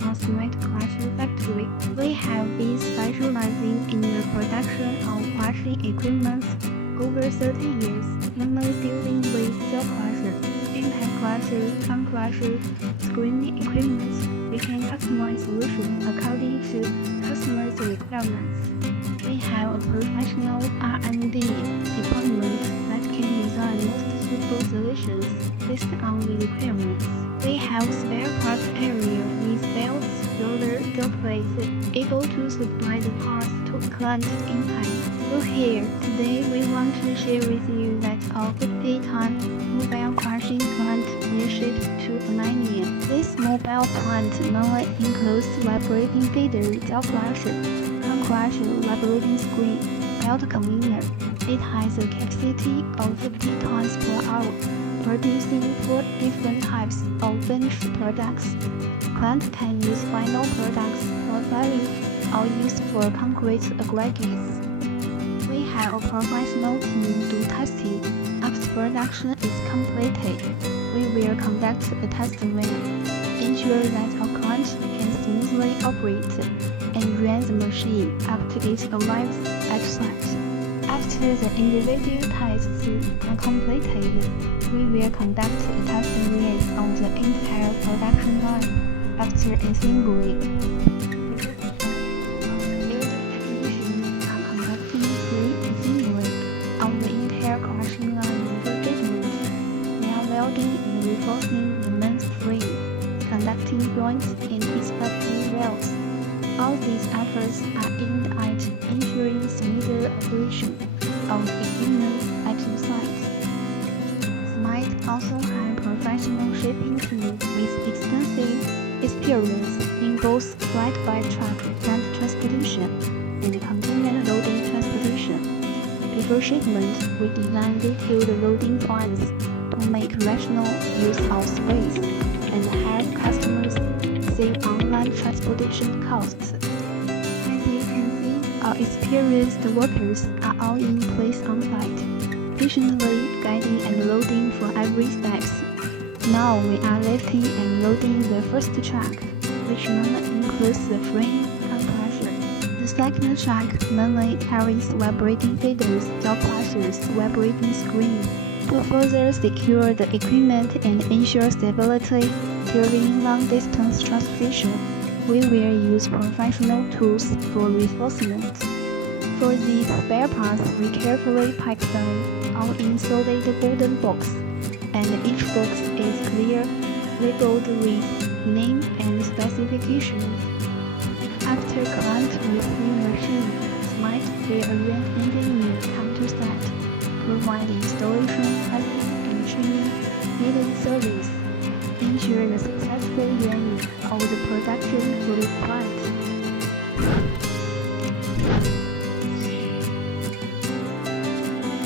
a SMAT crushing factory. We have been specializing in the production of crushing equipment over 30 years, mainly dealing with jaw crusher, impact crusher, tongue crusher, screening equipment. We can customize solutions according to customers' requirements. We have a professional R&D department that can design most suitable solutions based on the requirements. We have spare parts area with belts, roller, door plates, able to supply the parts to client in time. So here, today we want to share with you that our 50-ton mobile crushing plant will shift to Armenia. This mobile plant mainly includes vibrating feeder jaw crusher, tongue crusher, vibrating screen, belt conveyor. It has a capacity of 50 tons per hour, producing 4 different types of finished products. Clients can use final products for selling or use for concrete aggregates. We have a professional team do testing. After production is completed, we will conduct a test run, ensure that our client can smoothly operate and run the machine after it arrives at site. After the individual tests are completed, we will conduct a test run on the entire production line after assembly. Crushing line before treatment. We are welding and reinforcing the main frame, conducting joints and inspecting welds. All these efforts are aimed at ensuring smoother operation of equipment at the site. SMAT also has a professional shipping team with extensive experience in both flatbed truck and transportation and container loading transportation. Before shipment, we design detailed loading plans to make rational use of space and help customers save online transportation costs. As you can see, our experienced workers are all in place on site, patiently guiding and loading for every step. Now we are lifting and loading the first truck, which mainly includes the frame and crusher. The second truck mainly carries vibrating feeders, jaw crushers, vibrating screen. To further secure the equipment and ensure stability during long-distance transportation, we will use professional tools for reinforcement. For these spare parts, we carefully pack them all in solid wooden box, and each box is clear, labeled with name and specifications. After client receive machine, SMAT will arrange engineer come to site, provide installation, testing, and training needed service, ensure the successful running of the production for the client.